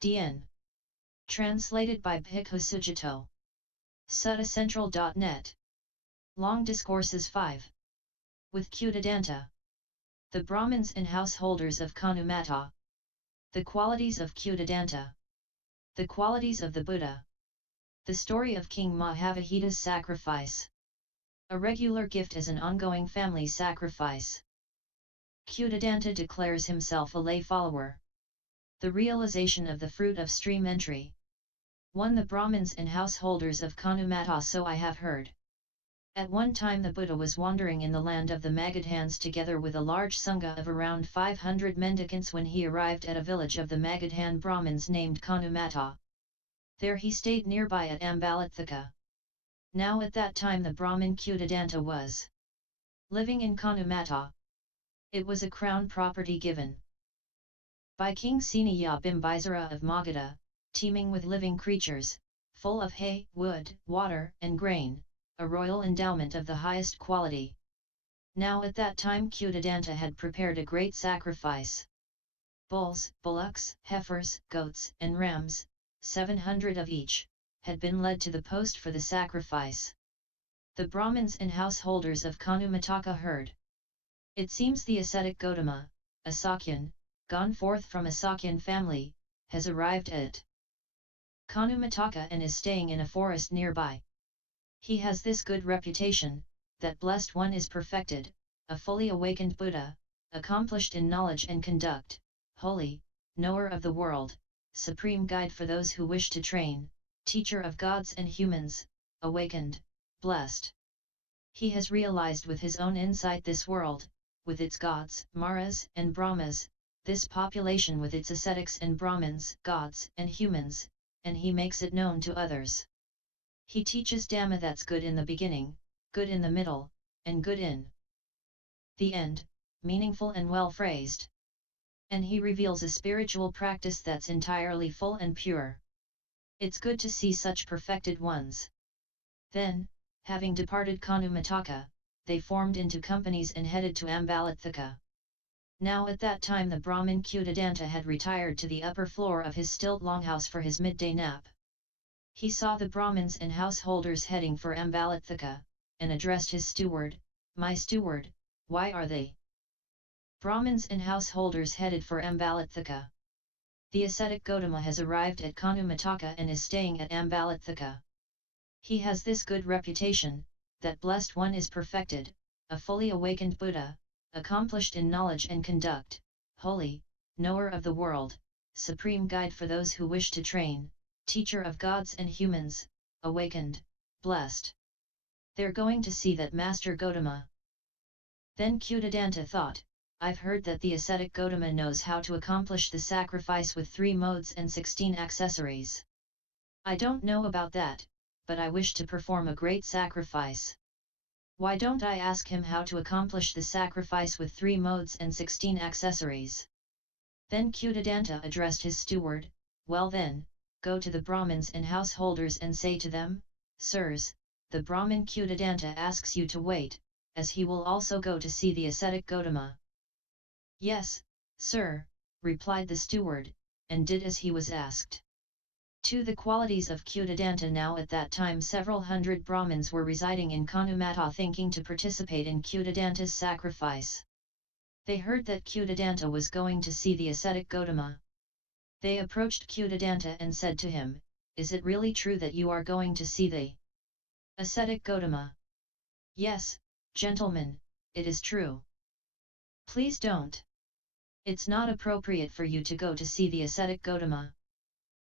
DN. Translated by Bhikkhu Sujato. SuttaCentral.net. Long Discourses 5. With Kutadanta. The Brahmins and householders of Khanumata. The qualities of Kutadanta. The qualities of the Buddha. The story of King Mahavijita's sacrifice. A regular gift as an ongoing family sacrifice. Kutadanta declares himself a lay follower. The realization of the fruit of stream entry. 1. The Brahmins and householders of Khanumata. So I have heard. At one time the Buddha was wandering in the land of the Magadhans together with a large Sangha of around 500 mendicants when he arrived at a village of the Magadhan Brahmins named Khanumata. There he stayed nearby at Ambalatthika. Now at that time the Brahmin Kutadanta was living in Khanumata. It was a crown property given by King Seniya Bimbisara of Magadha, teeming with living creatures, full of hay, wood, water, and grain, a royal endowment of the highest quality. Now at that time Kutadanta had prepared a great sacrifice. Bulls, bullocks, heifers, goats, and rams, 700 of each, had been led to the post for the sacrifice. The Brahmins and householders of Khanumata heard. It seems the ascetic Gautama, a Sakyan, gone forth from a Sakyan family, has arrived at Khanumata and is staying in a forest nearby. He has this good reputation, that blessed one is perfected, a fully awakened Buddha, accomplished in knowledge and conduct, holy, knower of the world, supreme guide for those who wish to train, teacher of gods and humans, awakened, blessed. He has realized with his own insight this world, with its gods, Maras and Brahmas, this population with its ascetics and Brahmins, gods and humans, and he makes it known to others. He teaches Dhamma that's good in the beginning, good in the middle, and good in the end, meaningful and well phrased. And he reveals a spiritual practice that's entirely full and pure. It's good to see such perfected ones. Then, having departed Khanumata, they formed into companies and headed to Ambalatthika. Now at that time the Brahmin Kutadanta had retired to the upper floor of his stilt longhouse for his midday nap. He saw the Brahmins and householders heading for Ambalatthika, and addressed his steward, "My steward, why are they?" Brahmins and householders headed for Ambalatthika. The ascetic Gautama has arrived at Khanumata and is staying at Ambalatthika. He has this good reputation, that blessed one is perfected, a fully awakened Buddha, accomplished in knowledge and conduct, holy, knower of the world, supreme guide for those who wish to train, teacher of gods and humans, awakened, blessed. They're going to see that Master Gautama. Then Kutadanta thought, I've heard that the ascetic Gautama knows how to accomplish the sacrifice with 3 modes and 16 accessories. I don't know about that, but I wish to perform a great sacrifice. Why don't I ask him how to accomplish the sacrifice with 3 modes and 16 accessories? Then Kutadanta addressed his steward, well then, go to the Brahmins and householders and say to them, Sirs, the Brahmin Kutadanta asks you to wait, as he will also go to see the ascetic Gautama. Yes, sir, replied the steward, and did as he was asked. 2. The qualities of Kutadanta. Now at that time several hundred Brahmins were residing in Khanumata thinking to participate in Kutadanta's sacrifice. They heard that Kutadanta was going to see the ascetic Gautama. They approached Kutadanta and said to him, Is it really true that you are going to see the ascetic Gautama? Yes, gentlemen, it is true. Please don't. It's not appropriate for you to go to see the ascetic Gautama.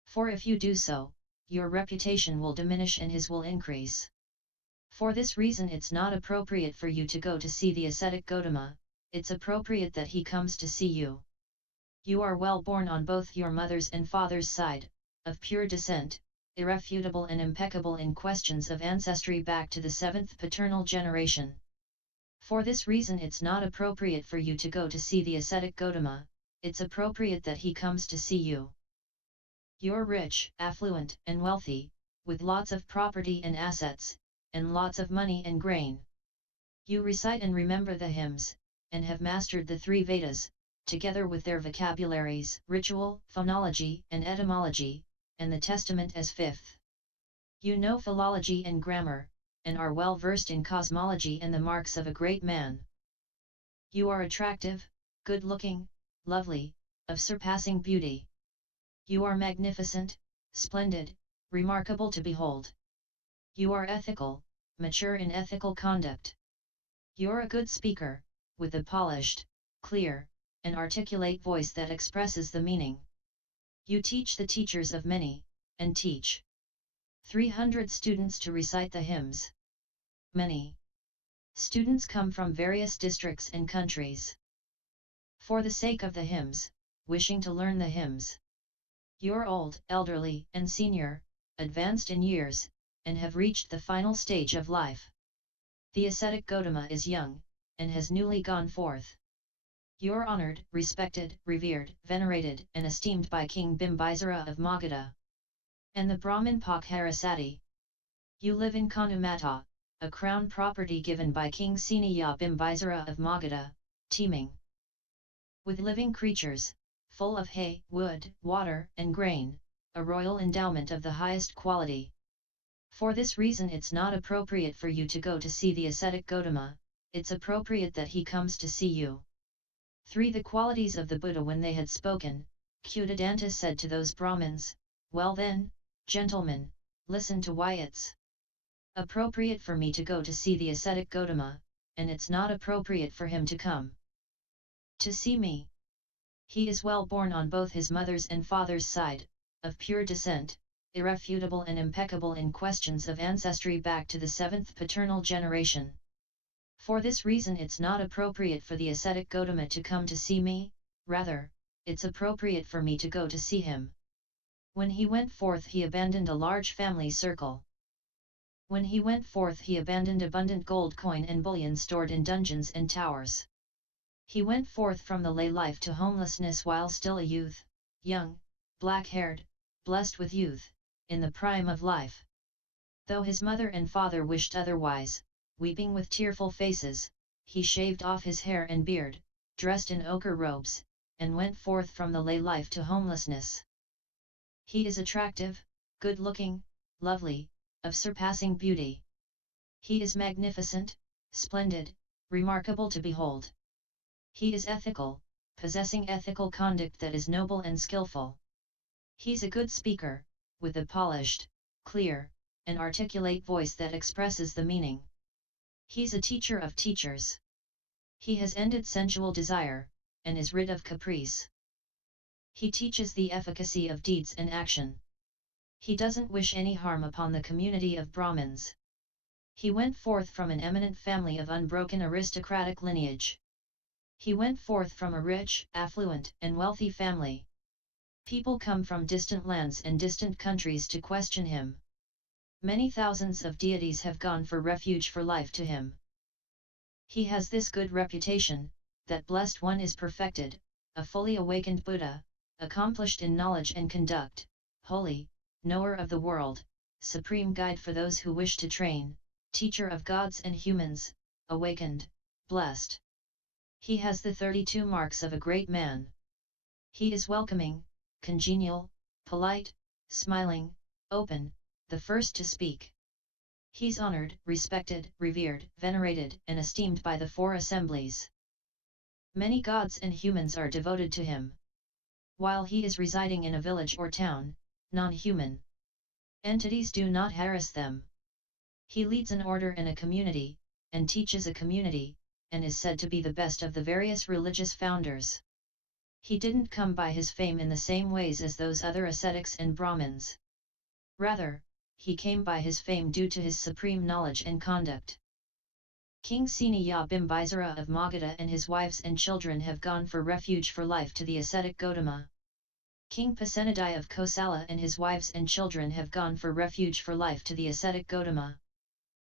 For if you do so, your reputation will diminish and his will increase. For this reason it's not appropriate for you to go to see the ascetic Gautama, it's appropriate that he comes to see you. You are well born on both your mother's and father's side, of pure descent, irrefutable and impeccable in questions of ancestry back to the 7th paternal generation. For this reason it's not appropriate for you to go to see the ascetic Gautama, it's appropriate that he comes to see you. You're rich, affluent, and wealthy, with lots of property and assets, and lots of money and grain. You recite and remember the hymns, and have mastered the 3 Vedas, together with their vocabularies, ritual, phonology, and etymology, and the Testament as fifth. You know philology and grammar, and are well versed in cosmology and the marks of a great man. You are attractive, good-looking, lovely, of surpassing beauty. You are magnificent, splendid, remarkable to behold. You are ethical, mature in ethical conduct. You're a good speaker, with a polished, clear, and articulate voice that expresses the meaning. You teach the teachers of many, and teach 300 students to recite the hymns. Many students come from various districts and countries for the sake of the hymns, wishing to learn the hymns. You're old, elderly, and senior, advanced in years, and have reached the final stage of life. The ascetic Gautama is young, and has newly gone forth. You're honored, respected, revered, venerated, and esteemed by King Bimbisara of Magadha and the Brahmin Pakharasati. You live in Khanumata, a crown property given by King Seniya Bimbisara of Magadha, teeming with living creatures, full of hay, wood, water, and grain, a royal endowment of the highest quality. For this reason it's not appropriate for you to go to see the ascetic Gautama, it's appropriate that he comes to see you. 3. The qualities of the Buddha. When they had spoken, Kutadanta said to those Brahmins, well then, gentlemen, listen to why it's appropriate for me to go to see the ascetic Gautama, and it's not appropriate for him to come to see me. He is well born on both his mother's and father's side, of pure descent, irrefutable and impeccable in questions of ancestry back to the 7th paternal generation. For this reason it's not appropriate for the ascetic Gautama to come to see me, rather, it's appropriate for me to go to see him. When he went forth he abandoned a large family circle. When he went forth he abandoned abundant gold coin and bullion stored in dungeons and towers. He went forth from the lay life to homelessness while still a youth, young, black-haired, blessed with youth, in the prime of life. Though his mother and father wished otherwise, weeping with tearful faces, he shaved off his hair and beard, dressed in ochre robes, and went forth from the lay life to homelessness. He is attractive, good-looking, lovely, of surpassing beauty. He is magnificent, splendid, remarkable to behold. He is ethical, possessing ethical conduct that is noble and skillful. He's a good speaker, with a polished, clear, and articulate voice that expresses the meaning. He's a teacher of teachers. He has ended sensual desire, and is rid of caprice. He teaches the efficacy of deeds and action. He doesn't wish any harm upon the community of Brahmins. He went forth from an eminent family of unbroken aristocratic lineage. He went forth from a rich, affluent, and wealthy family. People come from distant lands and distant countries to question him. Many thousands of deities have gone for refuge for life to him. He has this good reputation, that blessed one is perfected, a fully awakened Buddha, accomplished in knowledge and conduct, holy, knower of the world, supreme guide for those who wish to train, teacher of gods and humans, awakened, blessed. He has the 32 marks of a great man. He is welcoming, congenial, polite, smiling, open, the first to speak. He's honored, respected, revered, venerated, and esteemed by the 4 assemblies. Many gods and humans are devoted to him. While he is residing in a village or town, non-human entities do not harass them. He leads an order and a community, and teaches a community, and is said to be the best of the various religious founders. He didn't come by his fame in the same ways as those other ascetics and Brahmins. Rather, he came by his fame due to his supreme knowledge and conduct. King Seniya Bimbisara of Magadha and his wives and children have gone for refuge for life to the ascetic Gautama. King Pasenadi of Kosala and his wives and children have gone for refuge for life to the ascetic Gautama.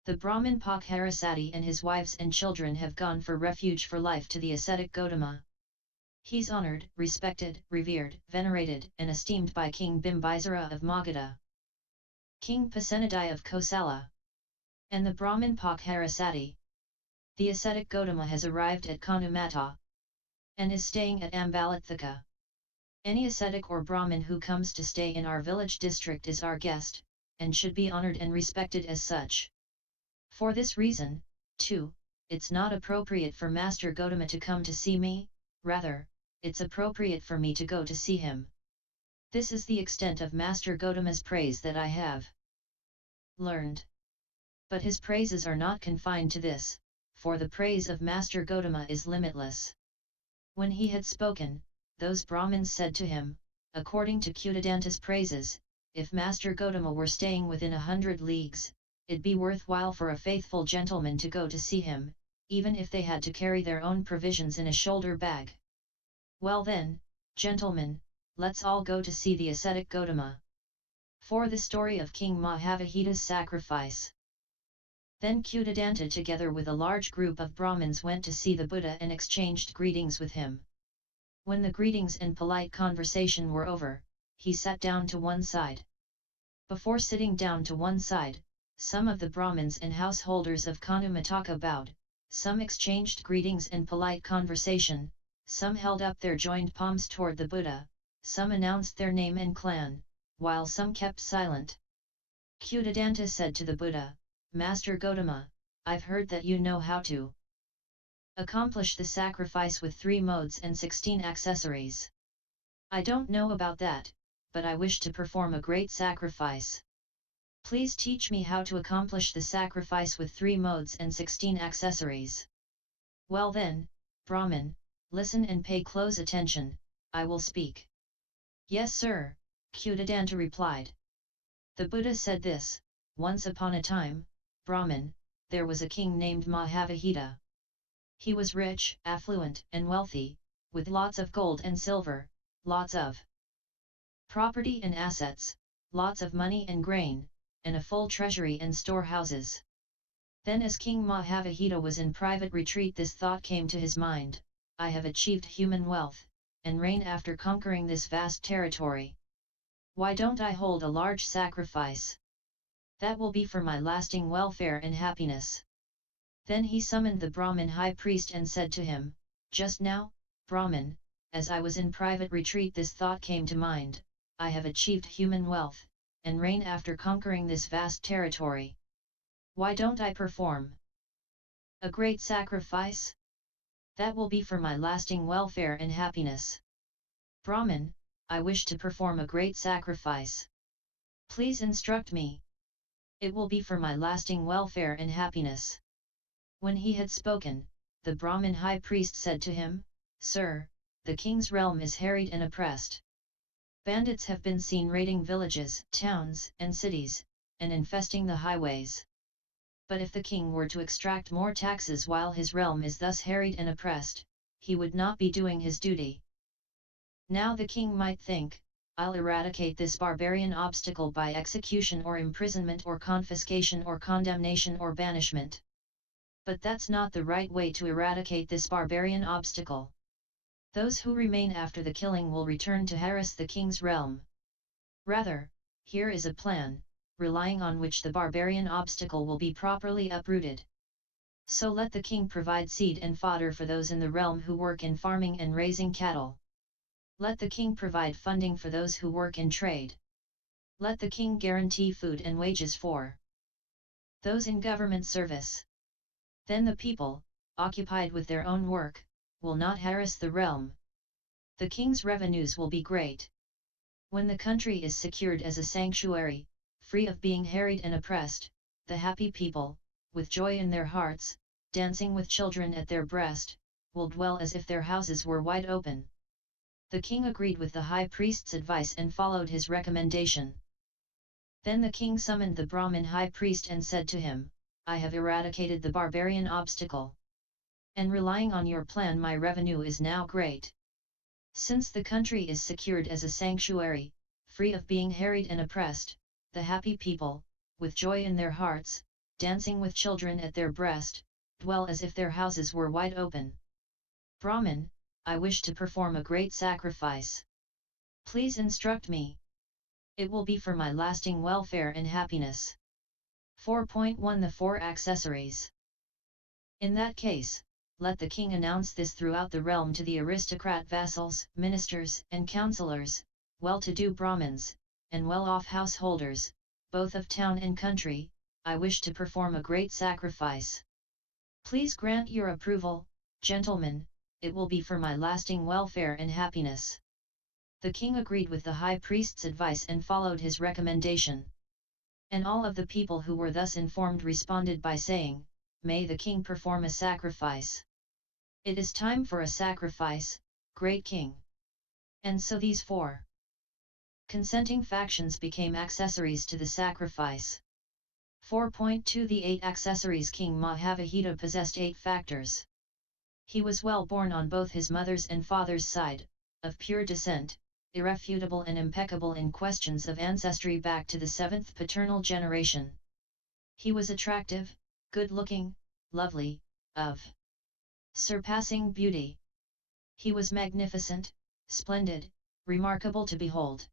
The Brahmin Pakharasati and his wives and children have gone for refuge for life to the ascetic Gautama. He's honored, respected, revered, venerated, and esteemed by King Bimbisara of Magadha, King Pasenadi of Kosala, and the Brahmin Pakharasati. The ascetic Gautama has arrived at Khanumata. and is staying at Ambalatthika. Any ascetic or Brahmin who comes to stay in our village district is our guest, and should be honored and respected as such. For this reason, too, it's not appropriate for Master Gotama to come to see me, rather, it's appropriate for me to go to see him. This is the extent of Master Gotama's praise that I have learned. But his praises are not confined to this, for the praise of Master Gotama is limitless. When he had spoken, those Brahmins said to him, according to Kutadanta's praises, if Master Gotama were staying within 100 leagues, it'd be worthwhile for a faithful gentleman to go to see him, even if they had to carry their own provisions in a shoulder bag. Well then, gentlemen, let's all go to see the ascetic Gotama. For the story of King Mahavijita's sacrifice. Then Kutadanta together with a large group of Brahmins went to see the Buddha and exchanged greetings with him. When the greetings and polite conversation were over, he sat down to one side. Before sitting down to one side, some of the Brahmins and householders of Khanumata bowed, some exchanged greetings and polite conversation, some held up their joined palms toward the Buddha, some announced their name and clan, while some kept silent. Kutadanta said to the Buddha, Master Gotama, I've heard that you know how to accomplish the sacrifice with 3 modes and 16 accessories. I don't know about that, but I wish to perform a great sacrifice. Please teach me how to accomplish the sacrifice with 3 modes and 16 accessories. Well then, Brahmin, listen and pay close attention, I will speak. Yes sir, Kutadanta replied. The Buddha said this, once upon a time, Brahmin, there was a king named Mahavijita. He was rich, affluent and wealthy, with lots of gold and silver, lots of property and assets, lots of money and grain, and a full treasury and storehouses. Then as King Mahavijita was in private retreat, this thought came to his mind, I have achieved human wealth, and reign after conquering this vast territory. Why don't I hold a large sacrifice? That will be for my lasting welfare and happiness. Then he summoned the Brahmin high priest and said to him, just now, Brahmin, as I was in private retreat this thought came to mind, I have achieved human wealth, and reign after conquering this vast territory. Why don't I perform a great sacrifice? That will be for my lasting welfare and happiness. Brahmin, I wish to perform a great sacrifice. Please instruct me. It will be for my lasting welfare and happiness. When he had spoken, the Brahmin high priest said to him, Sir, the king's realm is harried and oppressed. Bandits have been seen raiding villages, towns, and cities, and infesting the highways. But if the king were to extract more taxes while his realm is thus harried and oppressed, he would not be doing his duty. Now the king might think, I'll eradicate this barbarian obstacle by execution or imprisonment or confiscation or condemnation or banishment. But that's not the right way to eradicate this barbarian obstacle. Those who remain after the killing will return to harass the king's realm. Rather, here is a plan, relying on which the barbarian obstacle will be properly uprooted. So let the king provide seed and fodder for those in the realm who work in farming and raising cattle. Let the king provide funding for those who work in trade. Let the king guarantee food and wages for those in government service. Then the people, occupied with their own work, will not harass the realm. The king's revenues will be great. When the country is secured as a sanctuary, free of being harried and oppressed, the happy people, with joy in their hearts, dancing with children at their breast, will dwell as if their houses were wide open. The king agreed with the high priest's advice and followed his recommendation. Then the king summoned the Brahmin high priest and said to him, I have eradicated the barbarian obstacle. And relying on your plan my revenue is now great. Since the country is secured as a sanctuary, free of being harried and oppressed, the happy people, with joy in their hearts, dancing with children at their breast, dwell as if their houses were wide open. Brahmin, I wish to perform a great sacrifice. Please instruct me. It will be for my lasting welfare and happiness. 4.1 The 4 accessories. In that case, let the king announce this throughout the realm to the aristocrat vassals, ministers, and councillors, well-to-do Brahmins, and well-off householders, both of town and country, I wish to perform a great sacrifice. Please grant your approval, gentlemen, it will be for my lasting welfare and happiness. The king agreed with the high priest's advice and followed his recommendation. And all of the people who were thus informed responded by saying, "May the king perform a sacrifice." "It is time for a sacrifice, great king." And so these four consenting factions became accessories to the sacrifice. 4.2 The 8 accessories. King Mahavijita possessed 8 factors. He was well born on both his mother's and father's side, of pure descent, irrefutable and impeccable in questions of ancestry back to the 7th paternal generation. He was attractive, good-looking, lovely, of surpassing beauty. He was magnificent, splendid, remarkable to behold.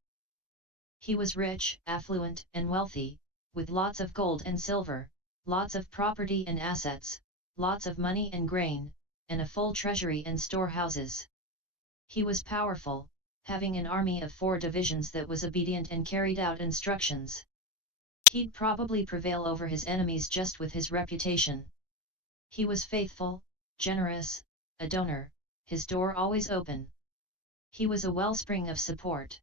He was rich, affluent, and wealthy, with lots of gold and silver, lots of property and assets, lots of money and grain, and a full treasury and storehouses. He was powerful, having an army of 4 divisions that was obedient and carried out instructions. He'd probably prevail over his enemies just with his reputation. He was faithful, generous, a donor, his door always open. He was a wellspring of support.